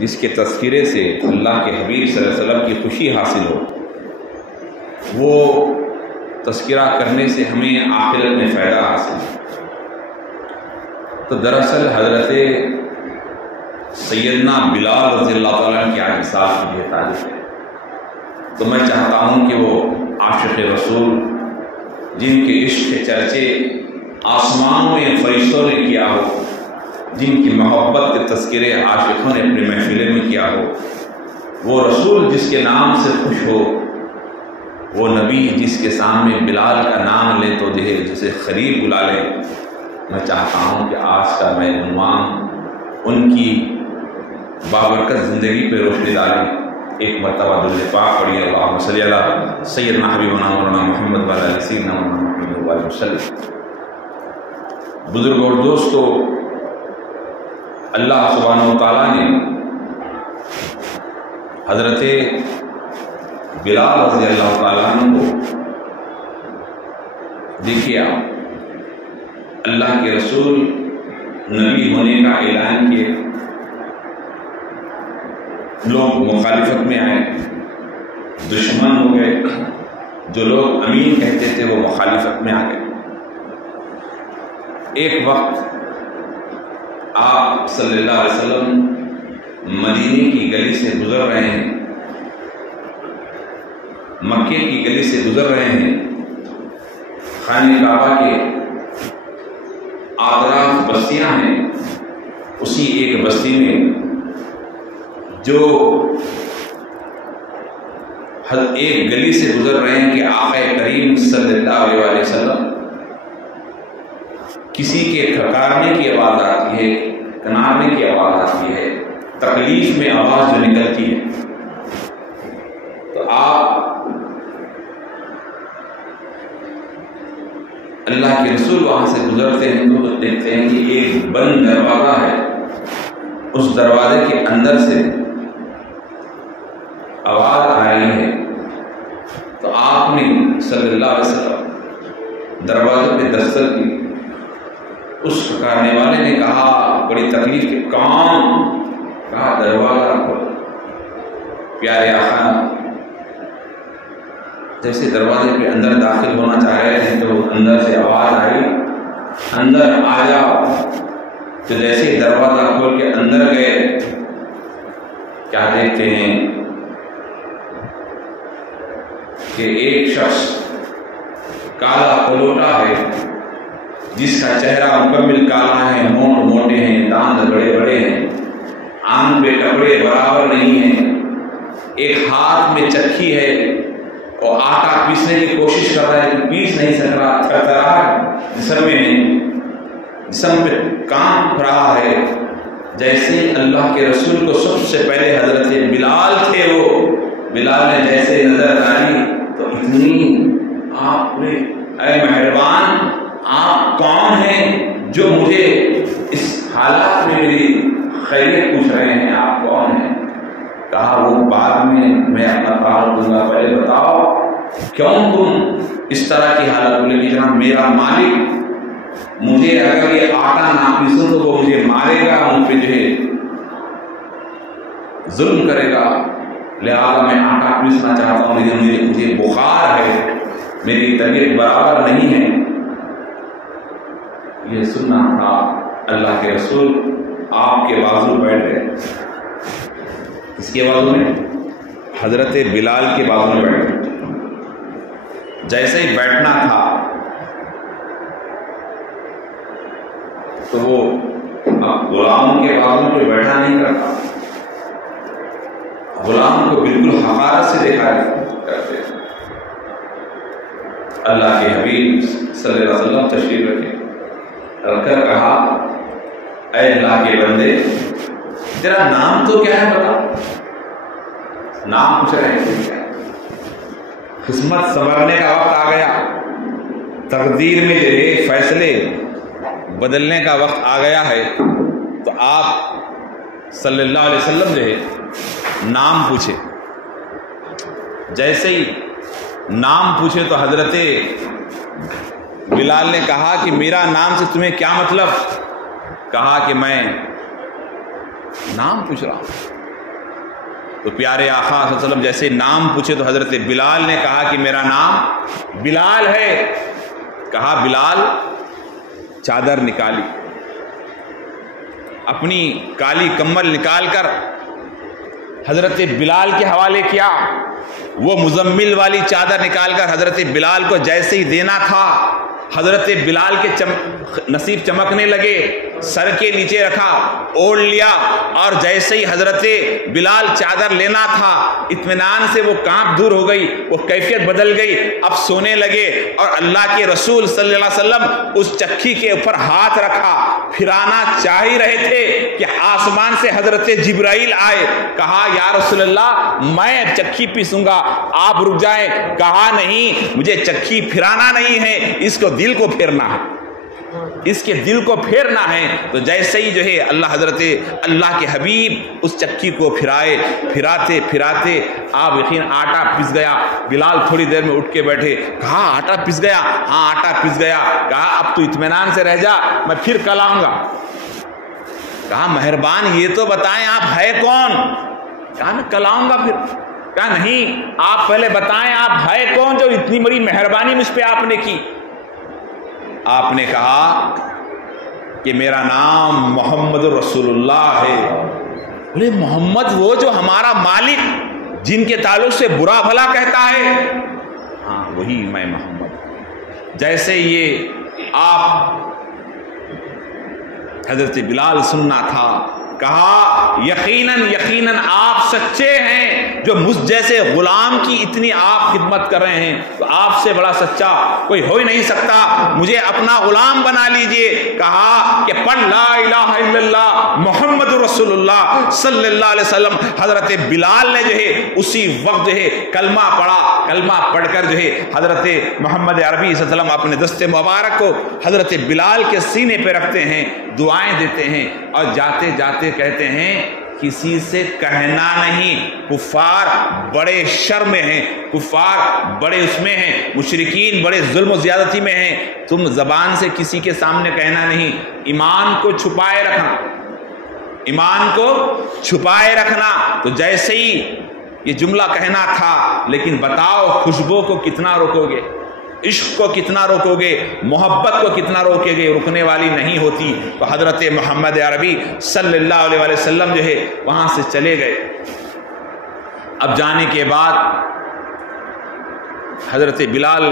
جس کے تذکرے سے اللہ کے حبیب صلی اللہ علیہ وسلم کی خوشی حاصل ہو، وہ تذکرہ کرنے سے ہمیں آخرت میں فائدہ حاصل ہو۔ تو دراصل حضرت سیدنا بلال رضی اللہ تعالیٰ عنہ کی آج مثال مجھے تعریف ہے، تو میں چاہتا ہوں کہ وہ عاشق رسول جن کے عشق کے چرچے آسمانوں میں فرشتوں نے کیا ہو، جن کی محبت کے تذکرے عاشقوں نے اپنے محفلے میں کیا ہو، وہ رسول جس کے نام سے خوش ہو، وہ نبی جس کے سامنے بلال کا نام لے تو جسے قریب بلا لے۔ میں چاہتا ہوں کہ آج کا میں عنوان ان کی بابرکت زندگی پہ روشنی ڈالیں۔ ایک مرتبہ درود پاک پڑھی، اللہم صلی علی سیدنا حبیبنا مولانا محمد وعلی آلہ سیدنا محمد وعلیہ وسلم۔ بزرگ اور دوستو، اللہ سبحانہ و تعالیٰ نے حضرت بلال رضی اللہ تعالیٰ عنہ کو دیکھیے، اللہ کے رسول نبی ہونے کا اعلان کیے، لوگ مخالفت میں آئے، دشمن ہو گئے، جو لوگ امین کہتے تھے وہ مخالفت میں آ گئے۔ ایک وقت آپ صلی اللہ علیہ وسلم مدینے کی گلی سے گزر رہے ہیں، مکے کی گلی سے گزر رہے ہیں، خانہ کعبہ کے اطراف بستیاں ہیں، اسی ایک بستی میں جو ایک گلی سے گزر رہے ہیں کہ آقا کریم صلی اللہ علیہ وسلم کسی کے کھکارنے کی آواز آتی ہے، کنارنے کی آواز آتی ہے، تکلیف میں آواز جو نکلتی ہے، تو آپ اللہ کے رسول وہاں سے گزرتے ہیں تو دیکھتے ہیں کہ ایک بند دروازہ ہے، اس دروازے کے اندر سے آواز آ رہی ہے۔ تو آپ نے صلی اللہ علیہ وسلم دروازے پہ دستک دی، اس پکارنے والے نے کہا بڑی تکلیف کے کام، کہا دروازہ کھول۔ پیارے آقا جیسے دروازے پہ اندر داخل ہونا چاہ رہے تھے تو اندر سے آواز آئی، اندر آ جاؤ۔ تو جیسے دروازہ کھول کے اندر گئے، کیا دیکھتے ہیں کہ ایک شخص کالا کلوٹا ہے، جس کا چہرہ مکمل کالا ہے، ہونٹ موٹے ہیں، دانت بڑے بڑے ہیں، آنکھ پہ کپڑے برابر نہیں ہیں، ایک ہاتھ میں چکی ہے اور آٹا پیسنے کی کوشش کر رہا ہے کہ پیس نہیں سک رہا، تھرتھراہٹ جسم میں ہے، جسم پہ کانپ رہا ہے۔ جیسے اللہ کے رسول کو سب سے پہلے حضرت بلال تھے، وہ بلال نے جیسے نظر ڈالی تو اتنی آپ نے اے مہربان آپ کون ہیں جو مجھے اس حالات میں میری خیریت پوچھ رہے ہیں، آپ کون ہیں؟ کہا وہ بعد میں اپنا تعارف دوں گا، پہلے بتاؤ کیوں تم اس طرح کی حالت بولے کہ جناب میرا مالک مجھے اگر یہ آٹا نہ پیسوں تو وہ مجھے مارے گا، مجھ پہ جو ہے ظلم کرے گا، لہذا میں آٹا پیسنا چاہتا ہوں، لیکن مجھے بخار ہے، میری طبیعت برابر نہیں ہے۔ یہ سننا تھا اللہ کے رسول آپ کے بازو بیٹھ گئے، اس کے بازو میں حضرت بلال کے بازو میں بیٹھ گئے۔ جیسے ہی بیٹھنا تھا تو وہ غلاموں کے بازو پہ بیٹھا نہیں کرتا، غلام کو بالکل حقارت سے دیکھا کرتے۔ اللہ کے حبیب صلی اللہ علیہ وسلم تشریف رکھے، رکھ کر کہا اے اللہ کے بندے تیرا نام تو کیا ہے بتا؟ نام پوچھ رہے ہیں کیا؟ قسمت سنورنے کا وقت آ گیا، تقدیر میں جو ہے فیصلے بدلنے کا وقت آ گیا ہے، تو آپ صلی اللہ علیہ وسلم جو ہے نام پوچھے۔ جیسے ہی نام پوچھے تو حضرت بلال نے کہا کہ میرا نام سے تمہیں کیا مطلب؟ کہا کہ میں نام پوچھ رہا ہوں۔ تو پیارے آقا صلی اللہ علیہ وسلم جیسے نام پوچھے تو حضرت بلال نے کہا کہ میرا نام بلال ہے. کہا بلال. چادر نکالی, اپنی کالی کمبل نکال کر حضرت بلال کے حوالے کیا. وہ مزمل والی چادر نکال کر حضرت بلال کو جیسے ہی دینا تھا, حضرت بلال کے نصیب چمکنے لگے, سر کے نیچے رکھا, اوڑھ لیا, اور جیسے ہی حضرت بلال چادر لینا تھا اطمینان سے وہ کانپ دور ہو گئی, وہ کیفیت بدل گئی. اب سونے لگے اور اللہ کے رسول صلی اللہ علیہ وسلم اس چکی کے اوپر ہاتھ رکھا, پھرانا چاہ ہی رہے تھے کہ آسمان سے حضرت جبرائیل آئے. کہا یا رسول اللہ میں چکی پیسوں گا, آپ رک جائیں. کہا نہیں, مجھے چکی پھرانا نہیں ہے, اس کو دل کو پھیرنا ہے, اس کے دل کو پھیرنا ہے. تو جیسے ہی جو ہے حضرت اللہ کے حبیب اس چکی کو پھرائے, پھراتے پھراتے آپ یقین آٹا پس گیا. بلال تھوڑی دیر میں اٹھ کے بیٹھے. کہا آٹا پس گیا؟ ہاں آٹا پس گیا. کہا اب تو اطمینان سے رہ جا, میں پھر کل آؤں گا. کہا مہربان یہ تو بتائیں آپ ہے کون؟ کہا میں کل آؤں گا پھر. کہا نہیں, آپ پہلے بتائیں آپ ہے کون جو اتنی بڑی مہربانی مجھ پہ آپ نے کی. آپ نے کہا کہ میرا نام محمد رسول اللہ ہے. بولے محمد وہ جو ہمارا مالک جن کے تعلق سے برا بھلا کہتا ہے؟ ہاں وہی میں محمد. جیسے یہ آپ حضرت بلال سننا تھا, کہا یقیناً یقیناً آپ سچے ہیں جو مجھ جیسے غلام کی اتنی آپ خدمت کر رہے ہیں, تو آپ سے بڑا سچا کوئی ہو ہی نہیں سکتا, مجھے اپنا غلام بنا لیجئے. کہا کہ پڑھ لا الہ الا اللہ محمد رسول اللہ صلی اللہ علیہ وسلم. حضرت بلال نے جو ہے اسی وقت جو ہے کلمہ پڑھا. کلمہ پڑھ کر جو ہے حضرت محمد عربی صلی اللہ علیہ وسلم اپنے دست مبارک کو حضرت بلال کے سینے پہ رکھتے ہیں, دعائیں دیتے ہیں, اور جاتے جاتے کہتے ہیں کسی سے کہنا نہیں, کفار بڑے شرم میں ہیں, کفار بڑے اس میں ہیں, مشرکین بڑے ظلم و زیادتی میں ہیں, تم زبان سے کسی کے سامنے کہنا نہیں, ایمان کو چھپائے رکھنا, ایمان کو چھپائے رکھنا. تو جیسے ہی یہ جملہ کہنا تھا, لیکن بتاؤ خوشبو کو کتنا روکو گے, عشق کو کتنا روکو گے, محبت کو کتنا روکے گے, رکنے والی نہیں ہوتی. تو حضرت محمد عربی صلی اللہ علیہ وسلم جو ہے وہاں سے چلے گئے. اب جانے کے بعد حضرت بلال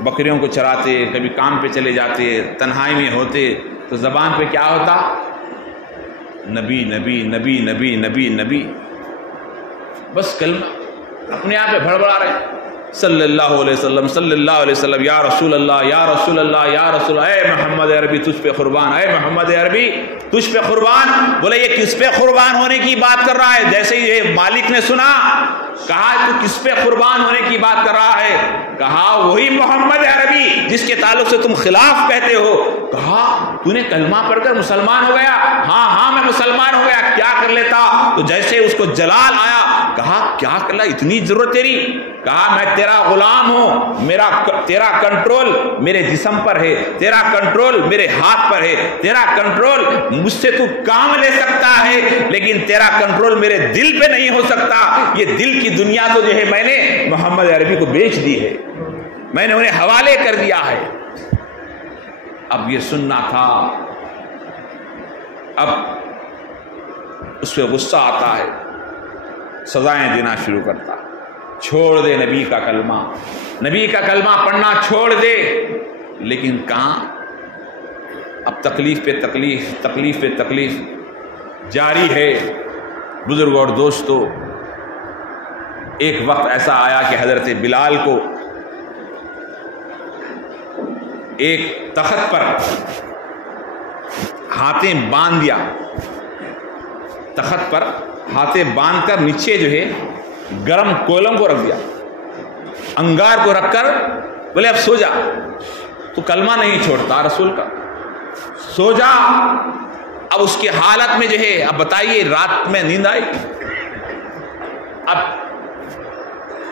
بکریوں کو چراتے, کبھی کام پہ چلے جاتے, تنہائی میں ہوتے, تو زبان پہ کیا ہوتا؟ نبی نبی نبی نبی نبی نبی, بس کلمہ اپنے آپ پہ بڑبڑا رہے ہیں. صلی اللہ علیہ وسلم صلی اللہ علیہ وسلم, یا رسول اللہ یا رسول اللہ یا رسول اللہ, اے محمد عربی تجھ پہ قربان, اے محمد عربی تجھ پہ قربان. بولے یہ کس پہ قربان ہونے کی بات کر رہا ہے؟ جیسے یہ مالک نے سنا, کہا تو کس پہ قربان ہونے کی بات کر رہا ہے؟ کہا وہی محمد عربی جس کے تعلق سے تم خلاف کہتے ہو. کہا تو نے کلمہ پڑھ کر مسلمان ہو گیا؟ ہاں ہاں میں مسلمان ہو گیا, کیا کر لیتا؟ تو جیسے اس کو جلال آیا, کہا کیا کر لا, اتنی ضرورت تیری؟ کہا میں تیرا غلام ہوں, تیرا کنٹرول میرے جسم پر ہے, تیرا کنٹرول میرے ہاتھ پر ہے, تیرا کنٹرول مجھ سے تو کام لے سکتا ہے, لیکن تیرا کنٹرول میرے دل پہ نہیں ہو سکتا. یہ دل کی دنیا تو جو ہے میں نے محمد عربی کو بیچ دی ہے, میں نے انہیں حوالے کر دیا ہے. اب یہ سننا تھا. اب اس پہ غصہ آتا ہے, سزائیں دینا شروع کرتا, چھوڑ دے نبی کا کلمہ, نبی کا کلمہ پڑھنا چھوڑ دے. لیکن کہاں, اب تکلیف پہ تکلیف, تکلیف پہ تکلیف جاری ہے. بزرگ اور دوستو, ایک وقت ایسا آیا کہ حضرت بلال کو ایک تخت پر ہاتھیں باندھ دیا, تخت پر ہاتھیں باندھ کر نیچے جو ہے گرم کوئلوں کو رکھ دیا, انگار کو رکھ کر بولے اب سو جا, تو کلمہ نہیں چھوڑتا رسول کا, سو جا. اب اس کی حالت میں جو ہے, اب بتائیے رات میں نیند آئی, اب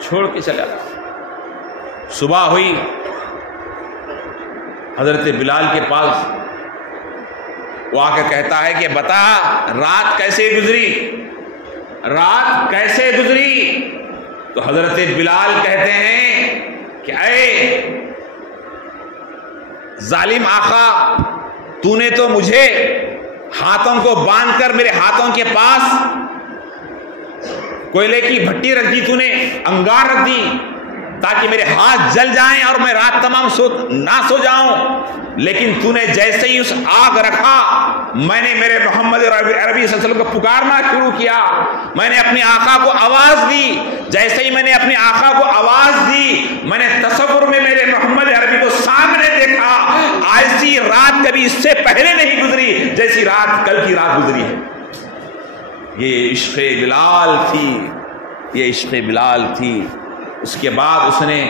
چھوڑ کے چلا گیا. صبح ہوئی, حضرت بلال کے پاس وہ آ کے کہتا ہے کہ بتا رات کیسے گزری؟ رات کیسے گزری؟ تو حضرت بلال کہتے ہیں کہ اے ظالم آقا، تو نے تو مجھے ہاتھوں کو باندھ کر میرے ہاتھوں کے پاس کوئلے کی بھٹی رکھ دی، تو نے انگار رکھ دی تاکہ میرے ہاتھ جل جائیں اور میں رات تمام نہ سو جاؤں، لیکن تو نے جیسے ہی اس آگ رکھا، میں نے میرے محمد عربی صلی اللہ علیہ وسلم کو پکارنا شروع کیا، میں نے اپنے آقا کو آواز دی، جیسے ہی میں نے اپنے آقا کو آواز دی، میں نے تصور میں میرے محمد عربی کو سامنے دیکھا، ایسی رات کبھی اس سے پہلے نہیں گزری جیسی رات کل کی رات گزری ہے۔ یہ عشق بلال تھی، یہ عشق بلال تھی۔ اس کے بعد اس نے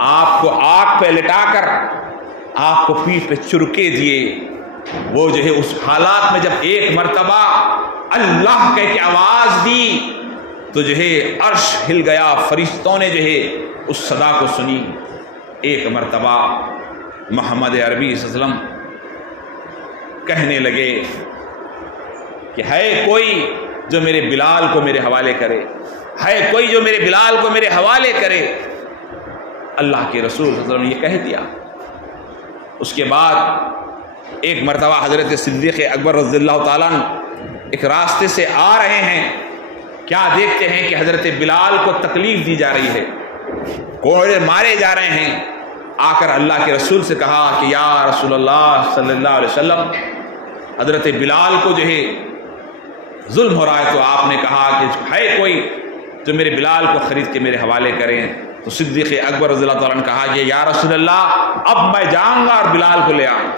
آپ کو آگ پہ لٹا کر آپ کو پیٹھ پہ چرکے دیے۔ وہ جو ہے اس حالات میں جب ایک مرتبہ اللہ کہہ کے آواز دی تو جو ہے عرش ہل گیا، فرشتوں نے جو ہے اس صدا کو سنی۔ ایک مرتبہ محمد عربی صلی اللہ علیہ وسلم کہنے لگے کہ ہے کوئی جو میرے بلال کو میرے حوالے کرے، ہے کوئی جو میرے بلال کو میرے حوالے کرے۔ اللہ کے رسول صلی اللہ علیہ وسلم نے یہ کہہ دیا۔ اس کے بعد ایک مرتبہ حضرت صدیق اکبر رضی اللہ تعالیٰ ایک راستے سے آ رہے ہیں، کیا دیکھتے ہیں کہ حضرت بلال کو تکلیف دی جا رہی ہے، کوڑے مارے جا رہے ہیں۔ آ کر اللہ کے رسول سے کہا کہ یا رسول اللہ صلی اللہ علیہ وسلم، حضرت بلال کو جو ہے ظلم ہو رہا ہے۔ تو آپ نے کہا کہ ہے کوئی جو میرے بلال کو خرید کے میرے حوالے کریں؟ تو صدیق اکبر رضی اللہ تعالیٰ نے کہا کہ یا رسول اللہ، اب میں جاؤں گا اور بلال کو لے آؤں۔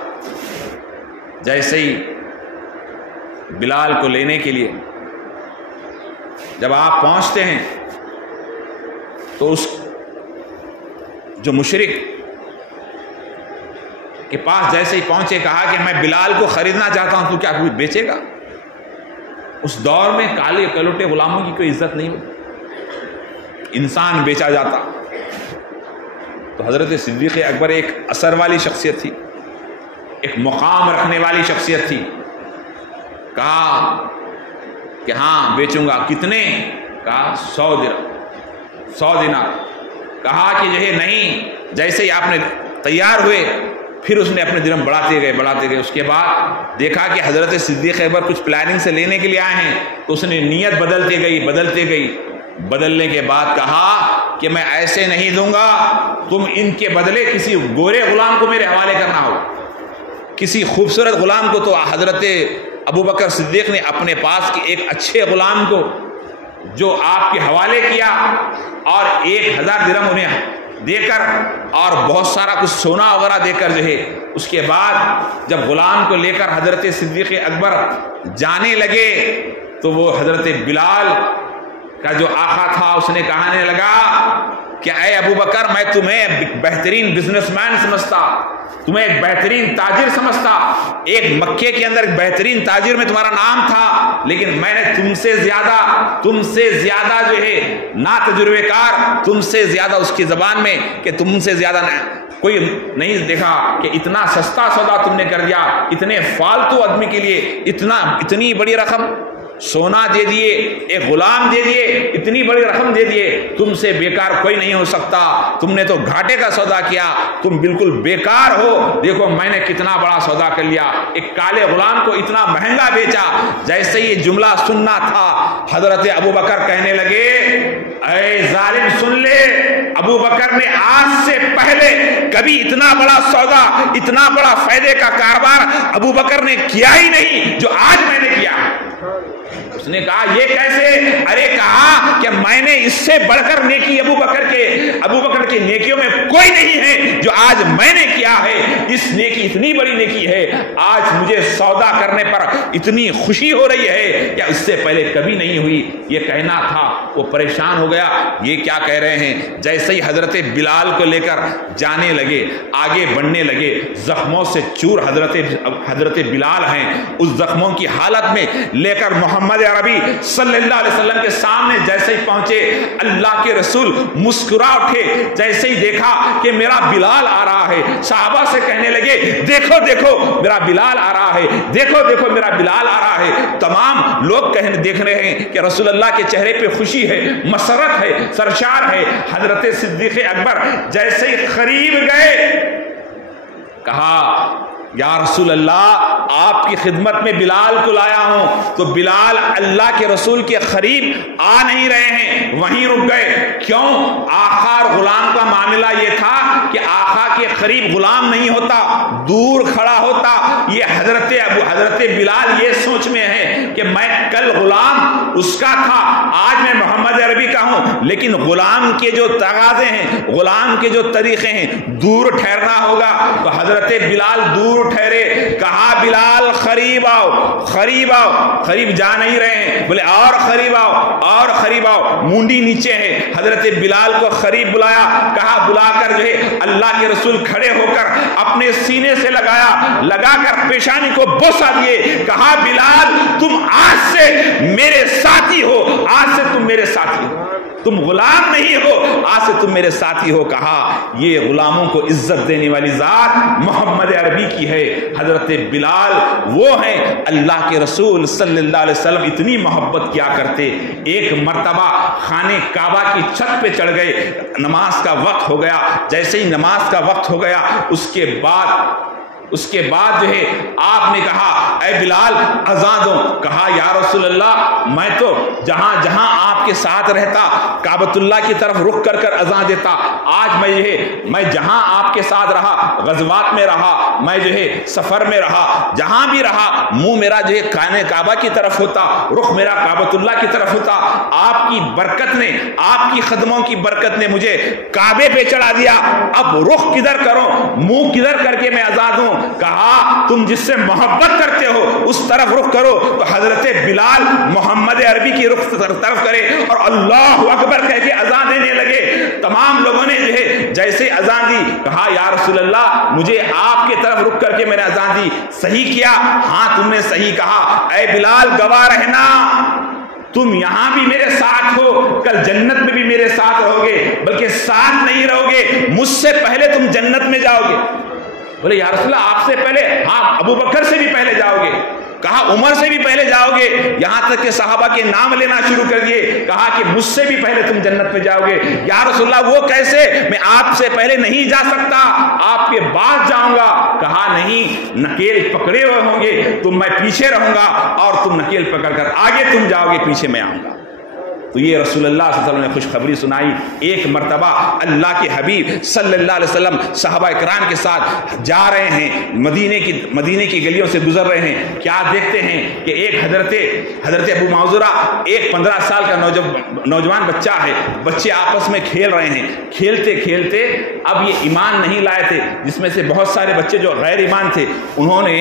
جیسے ہی بلال کو لینے کے لیے جب آپ پہنچتے ہیں تو اس جو مشرک کے پاس جیسے ہی پہنچے کہا کہ میں بلال کو خریدنا چاہتا ہوں، تو کیا کوئی بیچے گا؟ اس دور میں کالے کلوٹے غلاموں کی کوئی عزت نہیں ہوتی، انسان بیچا جاتا۔ تو حضرت صدیق اکبر ایک اثر والی شخصیت تھی، ایک مقام رکھنے والی شخصیت تھی۔ کہا کہ ہاں بیچوں گا۔ کتنے؟ کہا 100 درہم، 100 دینار۔ کہا کہ جو ہے نہیں، جیسے ہی آپ نے تیار ہوئے پھر اس نے اپنے درہم بڑھاتے گئے۔ اس کے بعد دیکھا کہ حضرت صدیق اکبر کچھ پلاننگ سے لینے کے لیے آئے ہیں، تو اس نے نیت بدلتے گئی۔ بدلنے کے بعد کہا کہ میں ایسے نہیں دوں گا، تم ان کے بدلے کسی گورے غلام کو میرے حوالے کرنا ہو، کسی خوبصورت غلام کو۔ تو حضرت ابو بکر صدیق نے اپنے پاس کے ایک اچھے غلام کو جو آپ کے حوالے کیا اور 1000 درہم انہیں دے کر اور بہت سارا کچھ سونا وغیرہ دے کر جو ہے، اس کے بعد جب غلام کو لے کر حضرت صدیق اکبر جانے لگے تو وہ حضرت بلال کا جو آقا تھا اس نے کہنے لگا کہ اے ابو بکر، میں تمہیں ایک بہترین بزنس مین سمجھتا، تمہیں ایک بہترین تاجر سمجھتا، ایک مکے کے اندر ایک بہترین تاجر میں تمہارا نام تھا، لیکن میں نے تم سے زیادہ جو ہے نا تجربے کار، تم سے زیادہ اس کی زبان میں کہ تم سے زیادہ کوئی نہیں دیکھا کہ اتنا سستا سودا تم نے کر دیا، اتنے فالتو آدمی کے لیے اتنی بڑی رقم سونا دے دیے، ایک غلام دے دیے، اتنی بڑی رقم دے دیے، تم سے بیکار کوئی نہیں ہو سکتا، تم نے تو گھاٹے کا سودا کیا، تم بالکل بیکار ہو، دیکھو میں نے کتنا بڑا سودا کر لیا، ایک کالے غلام کو اتنا مہنگا بیچا۔ جیسے یہ جملہ سننا تھا، حضرت ابو بکر کہنے لگے اے ظالم سن لے، ابو بکر نے آج سے پہلے کبھی اتنا بڑا سودا، اتنا بڑا فائدے کا کاروبار ابو بکر نے کیا ہی نہیں جو آج میں نے کیا۔ اس نے کہا یہ کیسے؟ ارے کہا کہ میں نے اس سے بڑھ کر نیکی ابو بکر کے نیکیوں میں کوئی نہیں ہے جو آج میں نے کیا ہے، اس نیکی اتنی بڑی نیکی ہے، آج مجھے سودا کرنے پر اتنی خوشی ہو رہی ہے کہ اس سے پہلے کبھی نہیں ہوئی۔ یہ کہنا تھا، وہ پریشان ہو گیا، یہ کیا کہہ رہے ہیں؟ جیسے ہی حضرت بلال کو لے کر جانے لگے، آگے بڑھنے لگے، زخموں سے چور حضرت بلال ہیں، اس زخموں کی حالت میں لے لے کر محمد عربی صلی اللہ علیہ وسلم کے سامنے جیسے ہی پہنچے، اللہ کے رسول مسکرا اٹھے، جیسے ہی دیکھا کہ میرا بلال آ رہا ہے، صحابہ سے کہنے لگے دیکھو دیکھو میرا بلال آ رہا ہے، دیکھو دیکھو میرا بلال آ رہا ہے۔ تمام لوگ دیکھ رہے ہیں کہ رسول اللہ کے چہرے پہ خوشی ہے، مسرت ہے، سرشار ہے۔ حضرت صدیق اکبر جیسے ہی قریب گئے، کہا یا رسول اللہ آپ کی خدمت میں بلال کو لایا ہوں۔ تو بلال اللہ کے رسول کے قریب آ نہیں رہے ہیں، وہیں رک گئے۔ کیوں؟ آقا اور غلام کا معاملہ یہ تھا کہ آقا کے قریب غلام نہیں ہوتا، دور کھڑا ہوتا۔ یہ حضرت بلال یہ سوچ میں ہے کہ میں کل غلام اس کا تھا، آج میں محمد عربی کا ہوں، لیکن غلام کے جو تقاضے ہیں، غلام کے جو طریقے ہیں، دور ٹھہرنا ہوگا۔ تو حضرت بلال دور ٹھہرے، کہا بلال قریب آؤ، قریب آؤ۔ قریب جا نہیں رہے ہیں، بولے اور قریب آؤ، اور قریب آؤ۔ مونڈی نیچے ہے، حضرت بلال کو قریب بلایا، کہا بلا کر جو ہے اللہ کے رسول کھڑے ہو کر اپنے سینے سے لگا کر پیشانی کو بوسہ دیے، کہا بلال تم آج سے میرے ساتھی ہو، آج سے تم میرے ساتھی ہو، تم غلام نہیں ہو، آج سے تم میرے ساتھی ہو۔ کہا یہ غلاموں کو عزت دینے والی ذات محمد عربی کی ہے۔ حضرت بلال وہ ہیں اللہ کے رسول صلی اللہ علیہ وسلم اتنی محبت کیا کرتے۔ ایک مرتبہ خانے کعبہ کی چھت پہ چڑھ گئے، نماز کا وقت ہو گیا۔ جیسے ہی نماز کا وقت ہو گیا، اس کے بعد جو ہے آپ نے کہا اے بلال اذان دو۔ کہا یا رسول اللہ میں تو جہاں جہاں آپ کے ساتھ رہتا کعبۃ اللہ کی طرف رخ کر اذان دیتا، آج میں جہاں آپ کے ساتھ رہا، غزوات میں رہا، میں جو ہے سفر میں رہا، جہاں بھی رہا منہ میرا جو ہے خانے کعبہ کی طرف ہوتا، رخ میرا کعبۃ اللہ کی طرف ہوتا۔ آپ کی برکت نے، آپ کی قدموں کی برکت نے مجھے کعبے پہ چڑھا دیا، اب رخ کدھر کروں، منہ کدھر کر کے میں اذان دوں؟ کہا تم جس سے محبت کرتے ہو اس طرف رخ کرو۔ تو حضرت بلال محمد عربی کی رخ طرف کرے اور اللہ اکبر کہہ کے اذان دینے لگے۔ تمام لوگوں نے جو ہے جیسے اذان دی، کہا یا رسول اللہ مجھے آپ کے طرف رخ کر کے میں نے اذان دی، صحیح کیا؟ ہاں تم نے صحیح کہا۔ اے بلال گواہ رہنا، تم یہاں بھی میرے ساتھ ہو، کل جنت میں بھی میرے ساتھ رہو گے، بلکہ ساتھ نہیں رہو گے، مجھ سے پہلے تم جنت میں جاؤ گے۔ بولے یا رسول اللہ آپ سے پہلے؟ ہاں ابو بکر سے بھی پہلے جاؤ گے۔ کہا عمر سے بھی پہلے جاؤ گے، یہاں تک کہ صحابہ کے نام لینا شروع کر دیے۔ کہا کہ مجھ سے بھی پہلے تم جنت میں جاؤ گے۔ یا رسول اللہ وہ کیسے؟ میں آپ سے پہلے نہیں جا سکتا، آپ کے بعد جاؤں گا۔ کہا نہیں، نکیل پکڑے ہوئے ہوں گے، تم میں پیچھے رہوں گا اور تم نکیل پکڑ کر آگے تم جاؤ گے، پیچھے میں آؤں گا۔ تو یہ رسول اللہ صلی اللہ علیہ وسلم نے خوشخبری سنائی۔ ایک مرتبہ اللہ کے حبیب صلی اللہ علیہ وسلم صحابہ کرام کے ساتھ جا رہے ہیں، مدینے کی گلیوں سے گزر رہے ہیں، کیا دیکھتے ہیں کہ ایک حضرت ابو معذورہ، ایک 15 سال کا نوجوان بچہ ہے، بچے آپس میں کھیل رہے ہیں، کھیلتے کھیلتے اب یہ ایمان نہیں لائے تھے، جس میں سے بہت سارے بچے جو غیر ایمان تھے، انہوں نے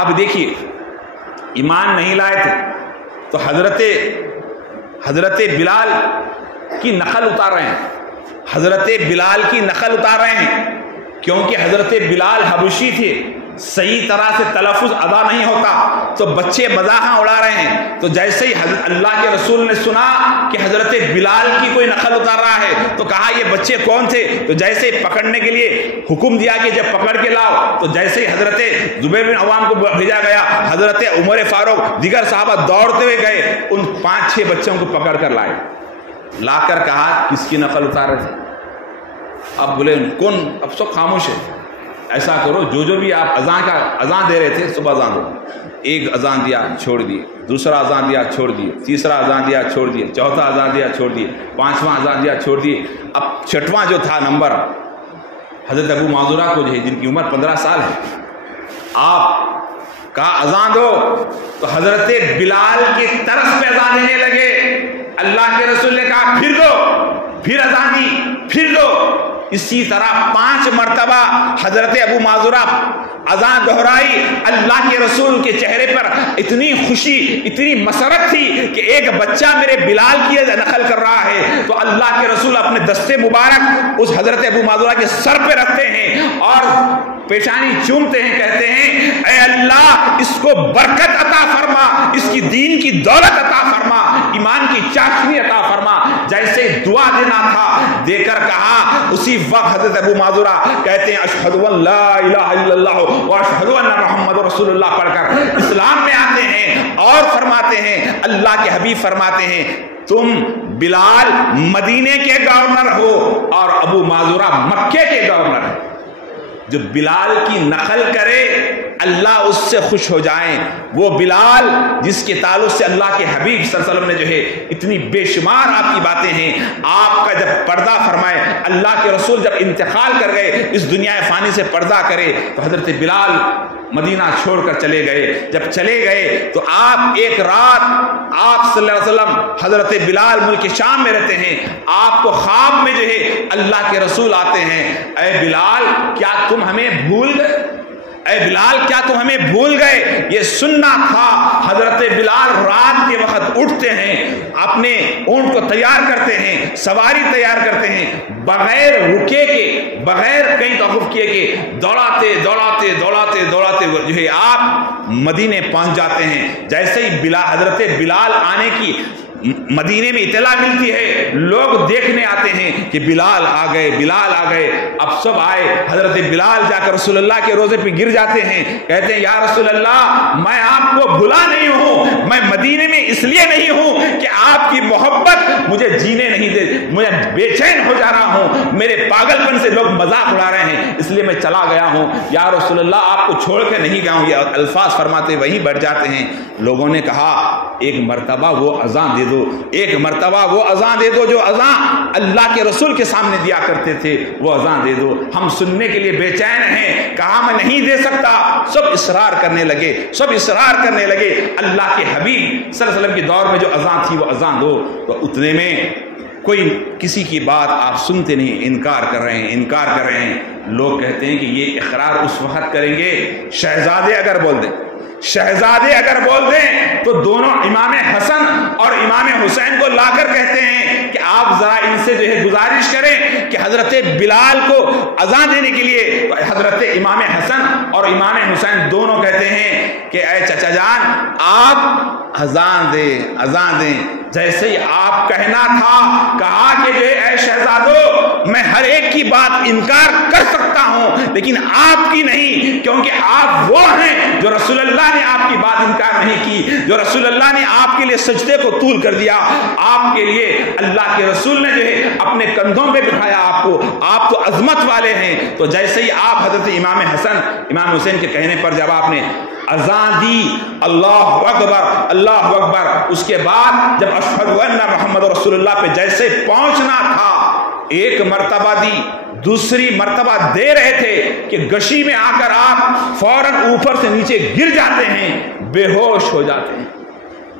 آپ دیکھیے ایمان نہیں لائے تھے، تو حضرت بلال کی نقل اتار رہے ہیں، حضرت بلال کی نقل اتار رہے ہیں، کیونکہ حضرت بلال حبشی تھے، صحیح طرح سے تلفظ ادا نہیں ہوتا، تو بچے مزاحاں اڑا رہے ہیں۔ تو جیسے ہی اللہ کے رسول نے سنا کہ حضرت بلال کی کوئی نقل اتار رہا ہے، تو کہا یہ بچے کون تھے؟ تو جیسے ہی پکڑنے کے لیے حکم دیا کہ جب پکڑ کے لاؤ، تو جیسے ہی حضرت زبیر بن عوام کو بھیجا گیا، حضرت عمر فاروق دیگر صحابہ دوڑتے ہوئے گئے، ان 5-6 بچوں کو پکڑ کر لائے، لا کر کہا کس کی نقل اتار رہے تھے؟ اب بولے کون؟ اب سب خاموش ہے۔ ایسا کرو جو بھی آپ اذان دے رہے تھے صبح اذان دو، ایک اذان دیا چھوڑ دیے، دوسرا اذان دیا چھوڑ دیے، تیسرا اذان دیا چھوڑ دیے، چوتھا اذان دیا چھوڑ دیے، 5واں اذان دیا چھوڑ دیے۔ اب 6واں جو تھا نمبر، حضرت ابو معذورہ کو جو ہے جن کی عمر 15 سال ہے، آپ کہا اذان دو، تو حضرت بلال کی طرف پہ اذان دینے لگے۔ اللہ کے رسول نے کہا پھر دو، پھر اذان دی، پھر دو۔ اسی طرح 5 مرتبہ حضرت ابو معذورہ اذان دہرائی. اللہ کے رسول کے چہرے پر اتنی خوشی، اتنی مسرت تھی کہ ایک بچہ میرے بلال کی نقل کر رہا ہے، تو اللہ کے رسول اپنے دستے مبارک اس حضرت ابو معذورہ کے سر پہ رکھتے ہیں اور پیشانی چومتے ہیں، کہتے ہیں اے اللہ اس کو برکت عطا فرما، اس کی دین کی دولت عطا فرما، ایمان کی چاشنی عطا فرما. جیسے دعا دینا تھا دے کر کہا، اسی وقت حضرت ابو معذورہ کہتے ہیں اشہد ان لا الہ الا اللہ و اشہد ان محمد رسول اللہ پڑھ کر اسلام میں آتے ہیں اور فرماتے ہیں، اللہ کے حبیب فرماتے ہیں تم بلال مدینے کے گورنر ہو اور ابو معذورہ مکے کے گورنر ہے. جو بلال کی نقل کرے اللہ اس سے خوش ہو جائیں. وہ بلال جس کے تعلق سے اللہ کے حبیب صلی اللہ علیہ وسلم نے جو ہے اتنی بے شمار آپ کی باتیں ہیں. آپ کا جب پردہ فرمائے، اللہ کے رسول جب انتقال کر گئے اس دنیا فانی سے پردہ کرے، تو حضرت بلال مدینہ چھوڑ کر چلے گئے. جب چلے گئے تو آپ ایک رات آپ صلی اللہ علیہ وسلم حضرت بلال ملک شام میں رہتے ہیں. آپ کو خواب میں جو ہے اللہ کے رسول آتے ہیں، اے بلال کیا تم ہمیں بھول گئے؟ اے بلال کیا تم ہمیں بھول گئے؟ یہ سننا تھا. حضرت بلال رات کے وقت اٹھتے ہیں، اپنے اونٹ کو تیار کرتے ہیں، سواری تیار کرتے ہیں، بغیر رکے کے، بغیر کہیں توقف کیے کہ دوڑاتے دوڑاتے دوڑاتے دوڑاتے جو ہے آپ مدینے پہنچ جاتے ہیں. جیسے ہی حضرت بلال آنے کی مدینے میں اطلاع ملتی ہے، لوگ دیکھنے آتے ہیں کہ بلال آ گئے، بلال آ گئے. اب سب آئے، حضرت بلال جا کر رسول اللہ کے روزے پہ گر جاتے ہیں، کہتے ہیں یا رسول اللہ میں آپ کو بھلا نہیں ہوں، میں مدینے میں اس لیے نہیں ہوں کہ آپ کی محبت مجھے جینے نہیں دے، مجھے بے چین ہو جا رہا ہوں، میرے پاگل پن سے لوگ مذاق اڑا رہے ہیں، اس لیے میں چلا گیا ہوں. یا رسول اللہ آپ کو چھوڑ کے نہیں گیا ہوں. یہ الفاظ فرماتے وہیں بیٹھ جاتے ہیں. لوگوں نے کہا ایک مرتبہ وہ اذان دے دو، ایک مرتبہ وہ اذان دے دو جو اذان اللہ کے رسول کے سامنے دیا کرتے تھے، وہ اذان دے دو، ہم سننے کے لیے بے چین ہیں. کہا میں نہیں دے سکتا. سب اصرار کرنے لگے، سب اصرار کرنے لگے. اللہ کے حبیب صلی اللہ علیہ وسلم کے دور میں جو اذان تھی وہ اذان دو. تو اتنے میں کوئی کسی کی بات آپ سنتے نہیں، انکار کر رہے ہیں، انکار کر رہے ہیں. لوگ کہتے ہیں کہ یہ اقرار اس وقت کریں گے شہزادے اگر بول دیں، شہزادے اگر بول دیں تو دونوں امام حسن اور امام حسین کو لا کر کہتے ہیں کہ آپ ذرا ان سے جو ہے گزارش کریں کہ حضرت بلال کو اذان دینے کے لیے. تو حضرت امام حسن اور امام حسین دونوں کہتے ہیں کہ اے چچا جان آپ اذان دیں، اذان دیں. جیسے ہی آپ کہنا تھا کہا کہ جو اے شہزادو میں ہر ایک کی بات انکار کر سکتا ہوں لیکن آپ کی نہیں، کیونکہ آپ وہ ہیں جو رسول اللہ نے آپ کی بات انکار نہیں کی، جو رسول اللہ نے آپ کے لیے سجدے کو طول کر دیا. آپ کے لیے اللہ کے رسول نے جو ہے اپنے کندھوں پہ بٹھایا آپ کو، آپ تو عظمت والے ہیں. تو جیسے ہی آپ حضرت امام حسن امام حسین کے کہنے پر جب آپ نے اذان دی اللہ اکبر اللہ اکبر، اس کے بعد جب اشہد ان محمد رسول اللہ پہ جیسے پہنچنا تھا، ایک مرتبہ دی، دوسری مرتبہ دے رہے تھے کہ گشی میں آ کر آپ فوراً اوپر سے نیچے گر جاتے ہیں، بے ہوش ہو جاتے ہیں.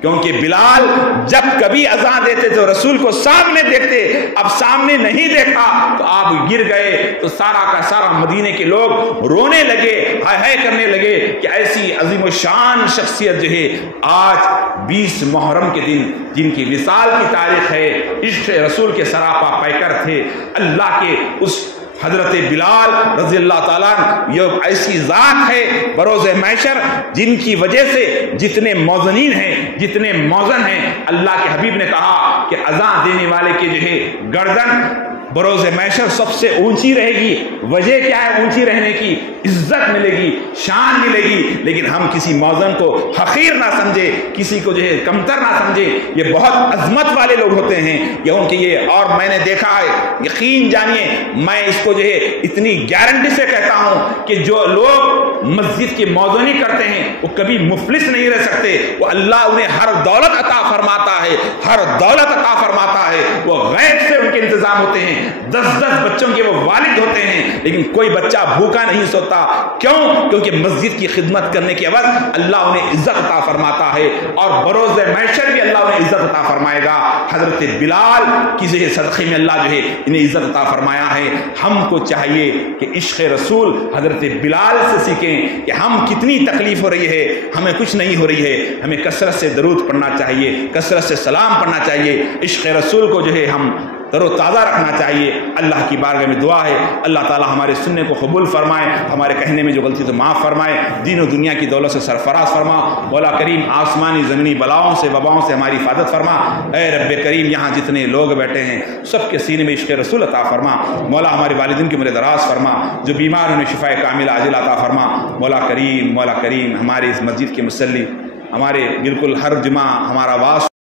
کیونکہ بلال جب کبھی اذان دیتے تو رسول کو سامنے دیکھتے، اب سامنے نہیں دیکھا تو آپ گر گئے. تو سارا کا سارا مدینے کے لوگ رونے لگے، ہائے ہائے کرنے لگے کہ ایسی عظیم الشان شخصیت جو ہے آج 20 محرم کے دن جن کی وصال کی تاریخ ہے، عشق رسول کے سراپا پیکر تھے، اللہ کے اس حضرت بلال رضی اللہ تعالیٰ یہ ایسی ذات ہے بروز محشر جن کی وجہ سے جتنے موزنین ہیں، جتنے موزن ہیں، اللہ کے حبیب نے کہا کہ اذان دینے والے کے جو ہے گردن بروز محشر سب سے اونچی رہے گی. وجہ کیا ہے اونچی رہنے کی؟ عزت ملے گی، شان ملے گی. لیکن ہم کسی موزن کو حقیر نہ سمجھے، کسی کو جو ہے کمتر نہ سمجھے. یہ بہت عظمت والے لوگ ہوتے ہیں یہ ان کے یہ. اور میں نے دیکھا ہے، یقین جانیے میں اس کو جو ہے اتنی گارنٹی سے کہتا ہوں کہ جو لوگ مسجد کی موزنی کرتے ہیں وہ کبھی مفلس نہیں رہ سکتے. وہ اللہ انہیں ہر دولت عطا فرماتا ہے، ہر دولت عطا فرماتا ہے، وہ غیب سے ان کے انتظام ہوتے ہیں، 10 بچوں کے وہ والد ہوتے ہیں، لیکن کوئی بچہ بھوکا نہیں سوتا. کیوں؟ کیونکہ مسجد کی خدمت کرنے کے عوض اللہ انہیں عزت عطا فرماتا ہے، اور بروز محشر بھی اللہ انہیں عزت عطا فرمائے گا. حضرت بلال کی جو ہے صدقے میں اللہ جو ہے انہیں عزت عطا فرمایا ہے. ہم کو چاہیے کہ عشق رسول حضرت بلال سے سیکھیں کہ ہم کتنی تکلیف ہو رہی ہے، ہمیں کچھ نہیں ہو رہی ہے، ہمیں کثرت سے درود پڑھنا چاہیے، کثرت سے سلام پڑھنا چاہیے، عشق رسول کو جو ہے ہم تر و تازہ رکھنا چاہیے. اللہ کی بارگاہ میں دعا ہے اللہ تعالی ہمارے سننے کو قبول فرمائے، ہمارے کہنے میں جو غلطی تو معاف فرمائے، دین و دنیا کی دولت سے سرفراز فرما. مولا کریم آسمانی زمینی بلاؤں سے وباؤں سے ہماری حفاظت فرما. اے رب کریم یہاں جتنے لوگ بیٹھے ہیں سب کے سینے میں عشق رسول عطا فرما. مولا ہمارے والدین کی عمر دراز فرما، جو بیمار انہیں شفا کاملہ عاجلہ عطا فرما. مولا کریم ہمارے اس مسجد کے مصلی، ہمارے بالکل ہر جمعہ ہمارا واس